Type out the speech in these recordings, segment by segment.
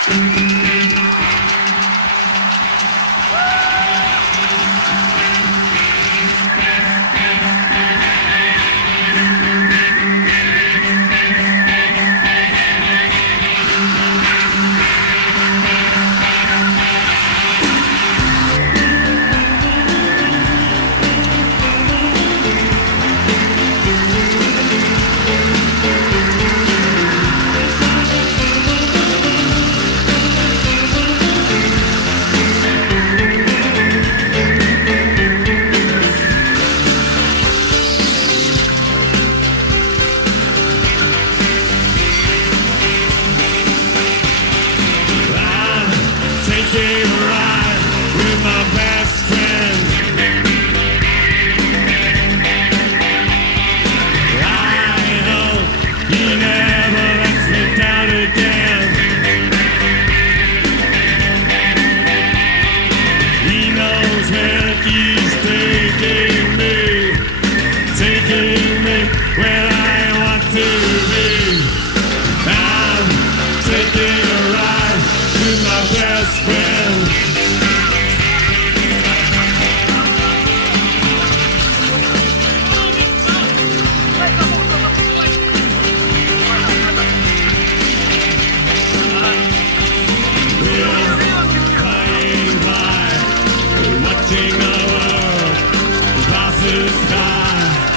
Taking a ride with my best friend. I hope he never lets me down again. He knows where he's taking me where I want to be. I'm taking a ride with my best friend. Watching the world pass us by.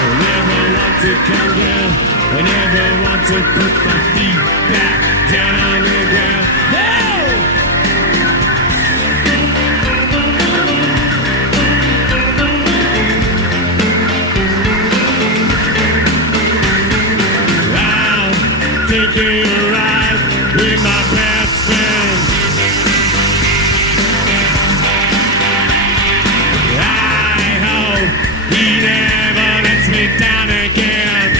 I never want to come down. I never want to put my feet back down on the ground. No! I'm taking a ride with my best friend. He never lets me down again.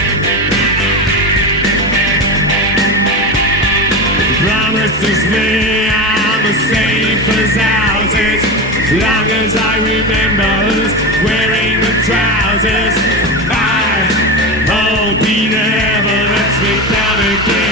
He promises me I'm as safe as houses, as long as I remember wearing the trousers. I hope he never lets me down again.